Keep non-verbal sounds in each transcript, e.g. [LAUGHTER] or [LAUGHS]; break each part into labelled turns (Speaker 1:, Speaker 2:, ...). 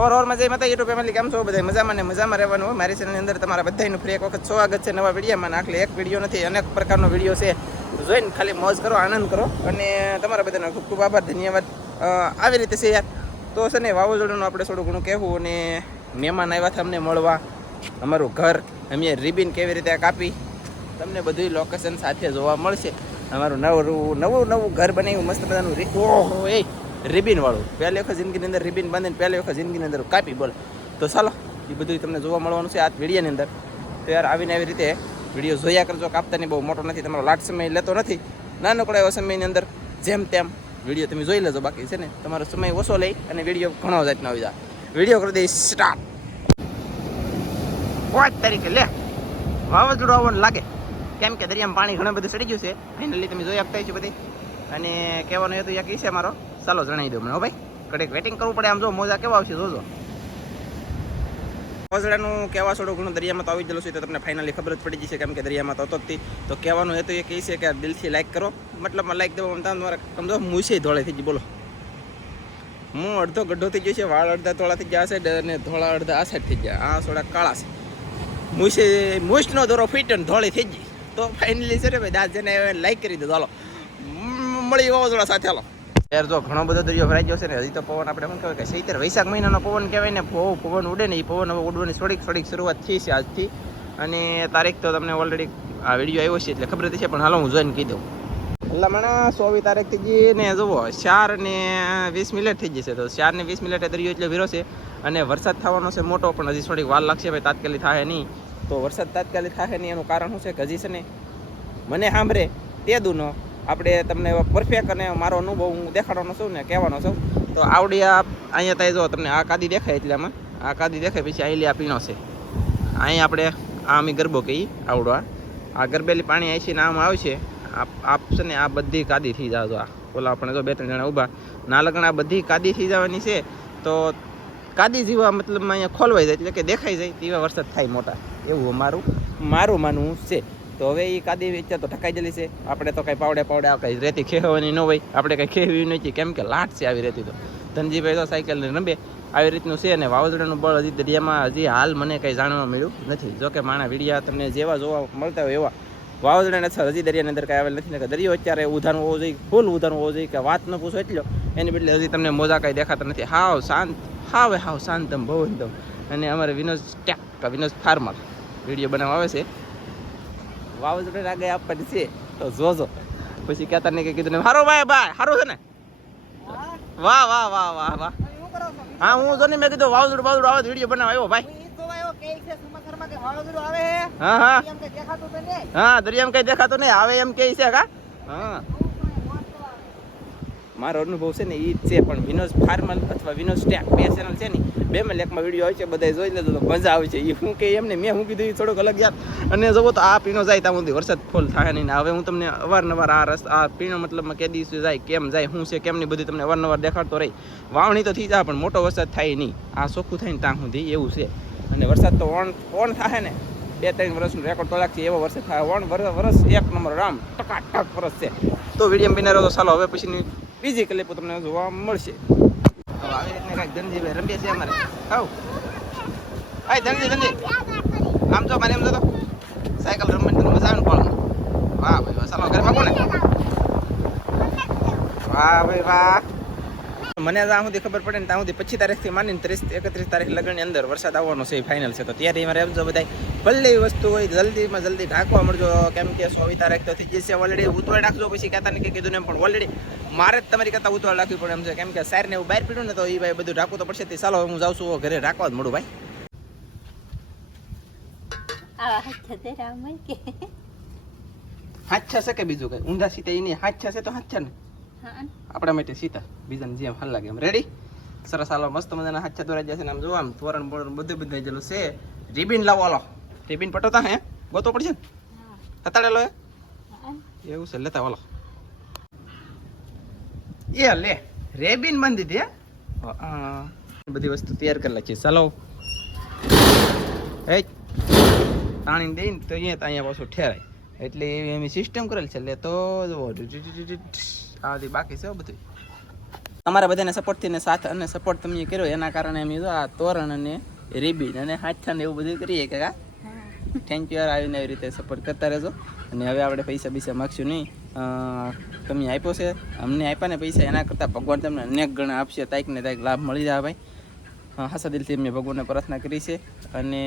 Speaker 1: ઓર ઓર મજા મતા YouTube family કેમ છો? બધા મજામાં ને મજામાં રહેવાનું હોય મારી ચેનલની અંદર તમારા બધાનું ફ્રી એક વખત સ્વાગત છે નવા વિડીયોમાં આટલે એક વીડિયો નથી, અનેક પ્રકારનો વીડિયો છે. જોઈને ખાલી મોજ કરો, આનંદ કરો. અને તમારા બધાનો ખૂબ ખૂબ આભાર, ધન્યવાદ. આવી રીતે છે યાર. તો છે ને વાવાઝોડાનું આપણે થોડું ઘણું કહેવું અને મહેમાન આવ્યા હતા અમને મળવા. અમારું ઘર અમે રિબિન કેવી રીતે કાપી, તમને બધું લોકેશન સાથે જોવા મળશે. અમારું નવું નવું નવું ઘર બનાવ્યું, મસ્ત બધાનું ઓહો, એ! રિબિન વાળું. પહેલી વખત જિંદગીની અંદર રિબિન બાંધીને પહેલી વખત જિંદગીની અંદર કાપી બોલ. તો ચાલો એ બધું તમને જોવા મળવાનું છે આ વિડીયાની અંદર. તો યાર, આવીને આવી રીતે વીડિયો જોયા કરજો, કાપતાની બહુ મોટો નથી, તમારો લાટ સમય લેતો નથી. નાનકડો એવો સમયની અંદર, જેમ તેમ વીડિયો તમે જોઈ લેજો, બાકી છે ને, તમારો સમય ઓછો લઈ અને વીડિયો ઘણો જાતનો આવી જાય. વીડિયો કરી દઈ સ્ટાર્ટ પાંચ તારીખે લે, વાવાઝોડું આવવાનું લાગે. કેમ કે દરિયામાં પાણી ઘણું બધું સડી ગયું છે. ફાઇનલી તમે જોઈ આપતા છો બધી. અને કહેવાનું હતું યા કઈ છે મારો ચાલો જણાવી દો મને ભાઈ. કડેક વેટિંગ કરવું પડે, આમ જો મોજા કેવા આવશે, જોજો. વાવાઝોડાનું કહેવા છોડો, ઘણું દરિયામાં તો આવી ગયેલું છે, તો તમને ફાઇનલી ખબર જ પડી જશે, કેમ કે દરિયામાં તો હતો જ તો કહેવાનું એ તો એ કહે છે કે દિલથી લાઈક કરો. મતલબમાં લાઈક દેવો આમ તમારા સમજો મૂસે ધોળે થઈ ગઈ, બોલો. હું અડધો ગઢો થઈ ગયો છે, વાળ અડધા ધોળા થઈ ગયા છે અને ધોળા અડધા આ સાઈડ થઈ ગયા, આ થોડા કાળા છે. મૂસે મૂસનો દોરો ફિટ અને ધોળી થઈ ગઈ. તો ફાઇનલી છે ને ભાઈ દાસ જને લાઈક કરી દો ચાલો મ- મળી વાવાઝોડા સાથે, હાલો. યાર જો ઘણો બધો દરિયો ભરાઈ ગયો છે ને હજી તો પવન આપણે શું કહેવાય કે સૈતર વૈશાખ મહિનાનો પવન કહેવાય ને બહુ પવન ઉડે ને એ પવન હવે ઉડવાની થોડીક થોડીક શરૂઆત થઈ છે આજથી. અને તારીખ તો તમને ઓલરેડી આ વીડિયો આવ્યો છે એટલે ખબર હતી છે પણ હાલો હું જોઈને કહી દઉં. લમણા સોવી તારીખ થઈ ગઈ ને જુઓ, ચાર ને વીસ મિનિટ થઈ જશે તો ચાર ને વીસ મિનિટે દરિયો એટલો વિરો અને વરસાદ થવાનો છે મોટો, પણ હજી થોડીક વાર લાગશે ભાઈ, તાત્કાલિક થાય નહીં. તો વરસાદ તાત્કાલિક થાય નહીં એનું કારણ શું છે કે હજી છે ને, મને સાંભળે તે દુનો આપણે તમને પરફેક્ટ અને મારો અનુભવ હું દેખાડવાનો છું ને કહેવાનો છું. તો આવડી આ અહીંયા ત્યાં જો તમને આ કાદી દેખાય એટલે આમાં આ કાદી દેખાય પછી આઈલી આ પીણો છે. અહીં આપણે આ અમે ગરબો કહીએ, આવડો આ. આ ગરબેલી પાણી આઈસી નામ આવશે આપ આપ છે ને આ બધી કાદી થઈ જાવ આ. ઓલા આપણે જો બે ત્રણ જણા ઊભા. ના લગ્ન આ બધી કાદી થઈ જવાની છે. તો કાદી જેવા મતલબમાં અહીંયા ખોલવાઈ જાય એટલે કે દેખાઈ જાય તેવા વરસાદ થાય મોટા. એવું મારું મારું માનવું છે. તો હવે એ કાદી વેચા તો ઠકાઈ ગયેલી છે. આપણે તો કાંઈ પાવડે પાવડે આ કાંઈ રેતી ખેવાની ન હોય. આપણે કાંઈ ખેવી નથી. કેમ કે લાટ છે આવી રેતી તો. ધનજીભાઈ તો સાયકલને રમે. આવી રીતનું છે અને વાવાઝોડાનું બળ હજી દરિયામાં હજી હાલ મને કંઈ જાણવા મળ્યું નથી. જો કે માણા વિડીયા તમને જેવા જોવા મળતા હોય એવા. વાવાઝોડાને અસર હજી દરિયાની અંદર કાંઈ આવેલ નથી. ને દરિયો અત્યારે ઉધારણ હોવો જોઈએ, ફૂલ ઉધારણ હોવો જોઈએ કે વાત ન પૂછો એટલો. એની બદલે હજી તમને મોજા કાંઈ દેખાતા નથી. હાવ શાંત, હાવ હાવ શાંતમ ભવંતમ અને અમારે Vinod tech, Vinod farmer video બનાવવા આવે છે. વાવાઝોડે આગળ આપવાની છે. તો જોજો. પછી કહેતા નહીં કે કીધું ને હારો ભાઈ ભાઈ હારું છે ને? વાહ વાહ વાહ વાહ વાહ. હા હું જો ને મેં કીધું વાવાઝોડું વાવાઝોડું આવે વીડિયો બનાવ. આવ્યો ભાઈ. હા હા હા. દરિયામાં કઈ દેખાતું નહીં? આવે એમ કે છે કા? હા. મારો અનુભવ છે ને એ જ છે, પણ વિનોદ ફાર્મલ અથવા વિનોદ સ્ટેક, બે ચેનલ છે ને, બે મેં એકમાં વીડિયો હોય છે બધા જોઈ લેજો તો મજા આવે છે. એ હું કે એમને, મેં હું કીધું એ થોડોક અલગ યાર. અને જવો તો આ પીણો જાય ત્યાં સુધી વરસાદ ફૂલ થાય નહીં ને. હવે હું તમને અવારનવાર આ રસ્તા, આ પીણો મતલબમાં કે દિવસે જાય કેમ જાય, શું છે કેમ નહીં, બધું તમને અવારનવાર દેખાડતો રહી. વાવણી તો થઈ જાય, પણ મોટો વરસાદ થાય નહીં. આ ચોખ્ખું થાય ને ત્યાં સુધી એવું છે. અને વરસાદ તો ઓણ ઓણ થાય ને. બે ત્રણ વર્ષનું રેકોર્ડ કલાક છે એવો વરસાદ થાય. વણ વર્ષ એક નંબર રામ ટકાટક વરસ છે. તો વીડિયો બિનારો તો ચાલો, હવે પછીની બીજી પણ તમને જોવા મળશે. આવી. રીતના કાંઈક રમીએ છે અમારે આવ હા ધનજી ધનજી. આમ જો, મારે એમ જો સાયકલ રમવાની તને મજા પણ. વાહ, ભાઈ, વાહ. ચાલો, ઘરે ભાગો ને. વાહ, ભાઈ, વાહ. મને આ સુધી ખબર પડે ને ત્યાં સુધી પચીસ તારીખથી માંડીને ત્રીસ એકત્રીસ તારીખ લગ્નની અંદર વરસાદ આવવાનો છે ફાઇનલ છે. તો ત્યારે એમ જો બધા ભલે વસ્તુ હોય જલ્દીમાં જલ્દી ઢાંકવા મળજો. કેમ કે સોવી તારીખ તો થઈ જશે ઓલરેડી ઉતવાળ નાખજો પછી કહેતા નહીં કીધું ને પણ ઓલરેડી મારે જ તમારી કરતાં ઉતવાળ રાખવી પડે એમ છે. કેમ કે સારને એવું બહાર પીડું ને તો એ ભાઈ બધું ઢાંકવું તો પડશે. તે ચાલો હું જાઉં છું ઘરે. ઢાંકવા જ મળું ભાઈ.
Speaker 2: હાથ
Speaker 1: છે કે બીજું કઈ? ઊંધા સીતે એની હાચ્છા છે તો હાચ્છા ને.
Speaker 2: હા
Speaker 1: આપણા માટે સીતા બીજાને જેમ હાલ લાગે એમ. રેડી સરસ હાલો મસ્ત મજાના હાથ દોરાઈ જશે ને આમ જોવા આમ તોરણ બોરણ બધું બધું જેલું છે. રિબિન લાવો હાલો. રિબિન પટોતા હે? ગોતો પડશે ને? હતાડેલો હે? એવું છે લેતા વાલો એ લે રેબિન બાંધી દે બધી વસ્તુ તૈયાર કરી નાખી ચાલો એ તાણી દઈને તો અહીંયા અહીંયા પાછું ઠેરાય. એટલે એવી એમ સિસ્ટમ કરેલ છે. એટલે તો બધી બાકી છે બધું. તમારા બધાને સપોર્ટથી ને સાથ અને સપોર્ટ તમને કર્યો એના કારણે અમે આ તોરણ અને રીબીન અને હાથા ને એવું બધું કરીએ કે કા થેન્ક યુ યાર આવીને આવી રીતે સપોર્ટ કરતા રહેજો. અને હવે આપણે પૈસા પૈસા માગશું નહીં. તમે આપ્યો છે અમને આપ્યા ને પૈસા એના કરતાં ભગવાન તમને અનેક ગણા આપશે તાઈક ને તાઈક લાભ મળી જાય ભાઈ. હાસા દિલથી અમે ભગવાનને પ્રાર્થના કરી છે. અને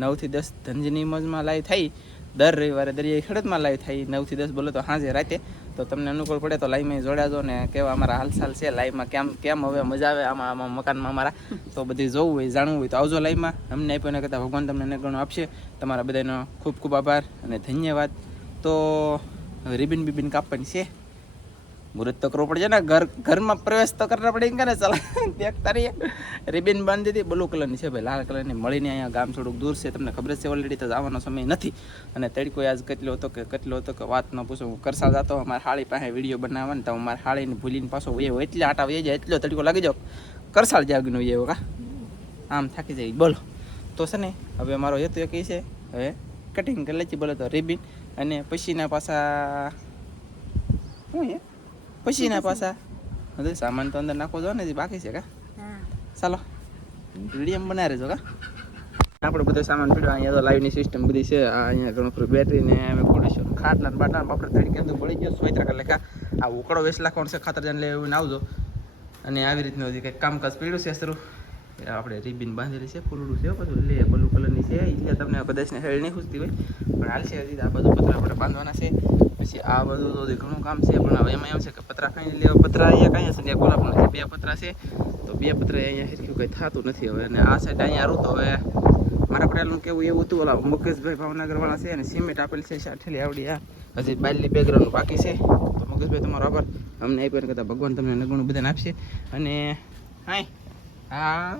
Speaker 1: નવથી દસ ધનજીની મોજમાં લાઈવ થઈ. દર રવિવારે દરિયાઈ ખેડૂતમાં લાઈવ થાય નવથી દસ બોલો તો હાજે રાતે. તો તમને અનુકૂળ પડે તો લાઈવમાં જોડાજો ને કેવા અમારા હાલચાલ છે, લાઈવમાં કેમ કેમ હવે મજા આવે આમાં આમાં મકાનમાં અમારા. તો બધી જોવું હોય, જાણવું હોય તો આવજો લાઈવમાં. અમને આપ્યો ને કરતાં ભગવાન તમને અનેક આપશે. તમારા બધાનો ખૂબ ખૂબ આભાર અને ધન્યવાદ. તો રિબિન બિબિન કાપવાની છે. મુહૂર્ત તો કરવું પડશે ને, ઘર ઘરમાં પ્રવેશ તો કરવા પડે કે ને, ચાલ. દેખ તારી રિબિન બાંધી દીધી, બ્લુ કલરની છે ભાઈ, લાલ કલરની. મળીને અહીંયા ગામ થોડુંક દૂર છે, તમને ખબર છે ઓલરેડી તો જવાનો સમય નથી. અને તડકો આજ કેટલો હતો કે, કેટલો હતો કે, વાત ન પૂછો, હું કરસા જતો, અમારે હાળી પાસે વીડિયો બનાવવાનો, તો અમારે હાળીને ભૂલીને પાછો વયો, એટલે આટા વહી જાય, એટલો તડકો લાગી જાવ કરસાળ જાગનું એવો કા આમ થાકી જાય, બોલો. તો છે ને, હવે મારો હેતુ ઈ છે, હવે કટિંગ કરી લેજી, બોલો તો, રિબિન. અને પછીના પાછા, શું છે પછીના પાછા? હજુ સામાન તો અંદર નાખો જો ને હજી બાકી છે કા? ચાલો. વીડિયો બનાવી રહેજો કા? આપણે બધો સામાન પીડ્યો અહીંયા તો લાઈવની સિસ્ટમ બધી છે અહીંયા ઘણું ખરું બેટરી ને અમે ખોડીશું ખાટલા ને બાટલા ને આપણે તરીકે તો પડી ગયો સોયત્રા કલાક લેખા આ ઉકળો વેસ લાખવાનો છે ખાતર જાણ લે એવું આવજો. અને આવી રીતનું હજી કંઈક કામકાજ પીડ્યું છે શરૂ આપણે રીબીન બાંધેલી છે ફૂલડું છે બધું લે બ્લુ કલરની છે એટલે તમને કદાચને હેળ નહીં ખૂજતી હોય. પણ હાલ છે હજી આ બધું પતરા આપણે બાંધવાના છે. પછી આ બધું તો ઘણું કામ છે, પણ હવે એમાં એમ છે કે પતરા કાંઈ લેવા પતરા અહીંયા કાંઈ છે ને ઓલા પણ બે પતરા છે, તો બે પતરા અહીંયા હેરખ્યું કંઈ થતું નથી હવે. અને આ સાઈડ અહીંયા આવું તો હવે મારા પટેલનું કેવું એવું હતું, ઓલા મુકેશભાઈ ભાવનગરવાળા છે અને સિમેન્ટ આપેલ છે સાઠેલી આવડી આ હજી બાયલી બેકગ્રાઉન્ડ બાકી છે. તો મુકેશભાઈ તમારો આભાર. અમને આપ્યો ને કહેતા ભગવાન તમને નગણું બધાને આપશે. અને હાય. હા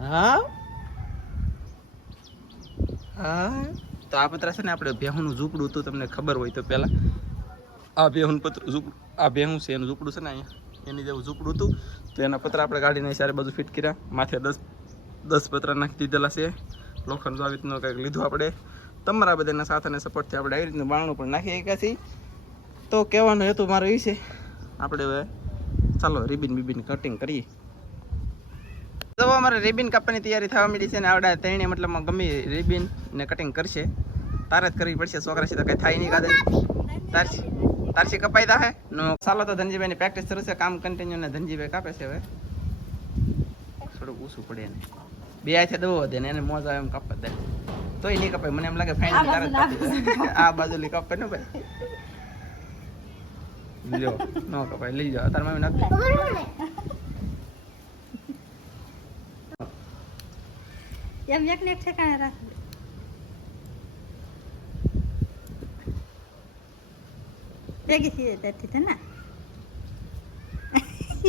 Speaker 1: હા હા તો આ પતરા છે ને આપણે ભેહુંનું ઝૂંપડું હતું, તમને ખબર હોય તો પહેલાં. આ ભેહું પત્ર ઝૂંપડું, આ ભેહું છે, એનું ઝૂંપડું છે ને અહીંયા. એની જેવું ઝૂંપડું હતું. તો એના પતરા આપણે કાઢીને સારે બાજુ ફિટ કર્યા. માથે દસ દસ પતરા નાખી દીધેલા છે. લોખંડ આવી રીતનું કંઈક લીધું આપણે. તમારા બધાના સાથ અને સપોર્ટથી આપણે આવી રીતનું બાણું પણ નાખી શક્યા છીએ. તો કહેવાનો હેતુ મારો એ છે. આપણે હવે ચાલો રિબિન બિબિન કટિંગ કરીએ. તો અમારે રિબિન કાપવાની તૈયારી થવા મળી છે ને આવડા ત્રણે મતલબ ગમે રિબિન ને કટિંગ કરશે. તારે જ કરવી પડશે છોકરા છે તો કઈ થાય નહીં કાદે તારસી તારસી કપાઈ હે નો ચાલો તો ધનજીભાઈની પ્રેક્ટિસ શરૂ છે કામ કન્ટિન્યુ ને ધનજીભાઈ કાપે છે હવે. થોડુંક ઊંચું પડે ને બે હાથે દવો દે ને એને મોજ આવે એમ કાપવા દે. તોય નહીં કપાય મને એમ લાગે ફાઇનલ તારે આ બાજુ લઈ કપાય ને ભાઈ. લ્યો. નો કપાય લઈ જાઓ તાર મમ્મી નાખી
Speaker 2: એમ એક ને એક ઠેકાણે રાખ ભેગી થઈ જાય ત્યાંથી તો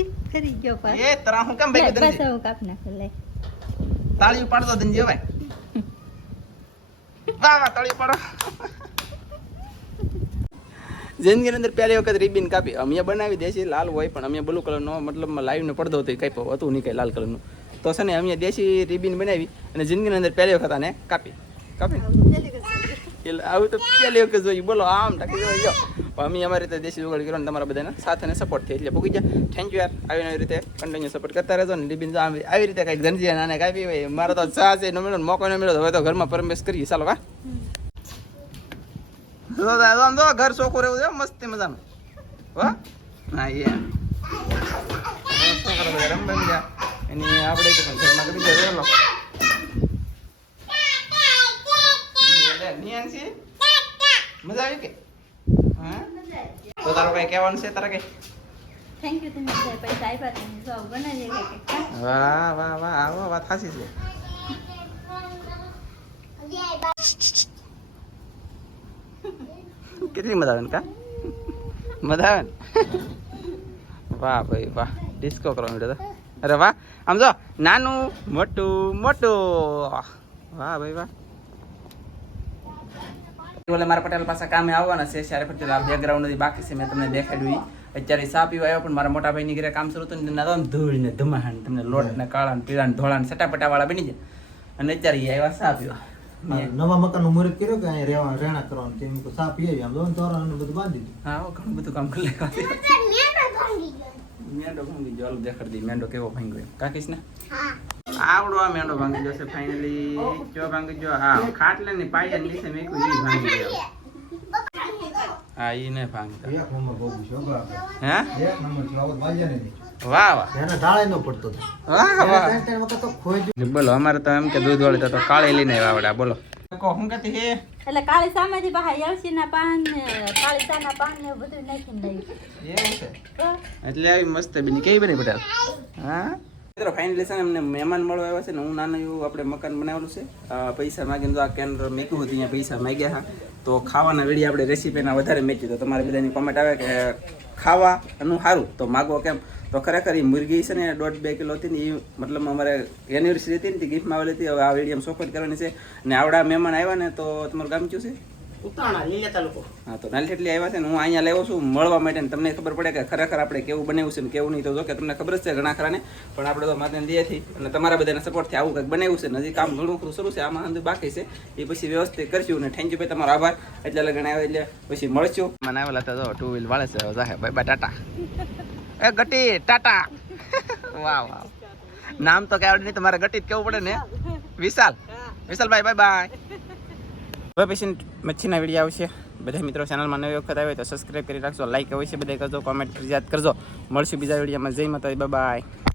Speaker 2: [LAUGHS] ફરી ગયો પાછો.
Speaker 1: એ તરા હું કેમ ભેગી
Speaker 2: બસ હું કાપ નાખું લે.
Speaker 1: તાળી પાડતો ધનજી ભાઈ વાહ વાહ તાળી પાડો. જિંદગીની અંદર પહેલી વખત રિબિન કાપી. અમે બનાવી દેશી લાલ હોય પણ અમે બ્લુ કલરનો લાઈવ લાઈવનો પડદો હતો કઈ કાપ્યો. હતું નહીં કંઈ લાલ કલરનું તો છે ને, અમે દેશી રિબિન બનાવી અને જિંદગીની અંદર પહેલી વખત આને કાપી. કાપી? એટલે આવું તો પહેલી વખત જોઈ બોલો, આમ ટકી જાઓ પણ અમે અમારી રીતે દેશી જુગાડ કર્યો તમારા બધાને સાથે અને સપોર્ટ થઈ એટલે ભૂગી ગયા. થેન્ક યુ યાર. આવીને આવી રીતે કન્ટિન્યુ સપોર્ટ કરતા રહેજો ને. રિબિન જો આવી આવી રીતે કંઈક ધનજી નાને કાપી હોય, મારે તો ચા છે ન મળ્યો મોકો ન મળ્યો હવે તો ઘરમાં પરમેશ કરીએ. ચાલો કા જો આમ જો, ઘર ચોખ્ખું રહેવું છે. મસ્તી મજાનું. હા? હા, એ. બધા રમવા મળ્યા એની આપણે કે ઘરમાં કરી દે લો નિયાંશી મજા આવી કે? હા? તો તારું કઈ કહેવાનું છે તારે કઈ?
Speaker 2: થેન્ક યુ તમે બધા પૈસા આપ્યા તમે. જો બનાવીએ
Speaker 1: વાહ વાહ વાહ આવો વાત છે. [LAUGHS] કેટલી મજા આવે ને કા? મજા આવે ને? વાહ ભાઈ વાહ. ડિસ્કો કરવા માંડ્યો અરે વાહ આમ જો નાનું મોટું મોટું. વાહ ભાઈ વાહ. મારા પટેલ પાસે કામે આવવાના છે ત્યારે પછી આ બેકગ્રાઉન્ડ નથી બાકી છે મેં તમને દેખાડ્યું અત્યારે સા પીવા આવ્યો પણ મારા મોટા ભાઈની ઘરે કામ શરૂ હતું ને ના ધૂળ ને ધમાહાણ તમને લોટ ને કાળા ને પીળા ને ધોળા ને સટાપટા વાળા બની જાય અને અત્યારે આવ્યા સા પીવા.
Speaker 3: નવા મકાનનું મુહૂર્ત કર્યો કે અહીં રહેવા રહેણા કરવાનું તેમ કહું, સાપ પી આવી આમ તોરણ બધું બાંધી દીધું.
Speaker 1: હા ઘણું બધું કામ કરી લેવા મેંડો ભાંગી ગયો દેખાડી દઈએ મેંડો કેવો ભાંગી ગયો કાકીશ ને આવડો આ મેંડો ભાંગી જશે ફાઇનલી જો ભાંગી ગયો હા ખાટલે ની પાયા નીચે મેકું ઈ ભાંગી ગયો. હા ઈ ને ભાંગતા.
Speaker 3: એક નંબર ગોબી છે હો
Speaker 1: હે?
Speaker 3: એક નંબર ચલાવત આવો ને
Speaker 1: વાહ વાહ.
Speaker 3: એને ઢાળે ન પડતો
Speaker 1: બોલો અમારે તો એમ કે દૂધ વાળી તો કાળી લઈને આવડ્યા બોલો. કો હું કહેતી હે?
Speaker 2: એટલે કાળી સામેથી બહાર યળસીના પાન ને કાળી ચાના પાન ને બધું નાખીને દઈ.
Speaker 1: એવું છે? એટલે આવી મસ્ત બની કેવી બની પટેલ હા? મિત્રો ફાઇનલી છે ને અમને મહેમાન મળવા આવ્યા છે ને હું નાનું એવું આપણે મકાન બનાવેલું છે. પૈસા માગીને તો આ કેન્દ્ર મેક્યું હતું અહીંયા પૈસા માગ્યા હા તો ખાવાના વેડી આપણે રેસીપીના વધારે મેચી તો તમારે બધાની કોમેન્ટ આવે કે ખાવાનું સારું તો માગો કેમ? તો ખરેખર એ મુરગી છે ને દોઢ બે કિલો હતી ને એ મતલબ અમારે એનિવર્સરી હતી ને તે ગિફ્ટમાં આવેલી હતી હવે આ વીડિયો સોફટ કરવાની છે. ને આવડા મહેમાન આવ્યા ને તો તમારું ગામ કયું છે?
Speaker 4: ઉતાણા લીલા તાલુકો.
Speaker 1: હા તો નાલી એટલી આવ્યા છે ને હું અહીંયા લેવો છું મળવા માટે તમને ખબર પડે કે ખરેખર આપણે કેવું બનાવ્યું છે ને કેવું નહીં તો જો કે તમને ખબર જ છે ઘણા ખરાને. પણ આપણે તો માતાને દયાથી અને તમારા બધાના સપોર્ટથી આવું કંઈક બનાવ્યું છે ને હજી કામ ઘણું ખરું શરૂ છે આમાં અંદર બાકી છે. એ પછી વ્યવસ્થિત કરશું ને થેન્ક યુ ભાઈ તમારો આભાર. એટલે લગ્ન આવે એટલે પછી મળશું. મને આવેલા હતા જો ટુ વ્હીલ વાળે છે જાહે ભાઈ બાય ટાટા. એ ગટી, ટાટા. વાહ વાહ. નામ તો કઈ આવડે નહીં, તમારે ગટી જ કેવું પડે ને? વિશાલ. વિશાલ ભાઈ બાય બાય હવે પછી મચ્છીના વીડિયો આવશે. બધા મિત્રો ચેનલમાં નવી વખત આવે તો સબસ્ક્રાઈબ કરી રાખજો લાઈક અવશ્ય બધા કરજો કોમેન્ટ ફરજિયાત કરજો. મળશું બીજા વિડીયોમાં જય માતા બાય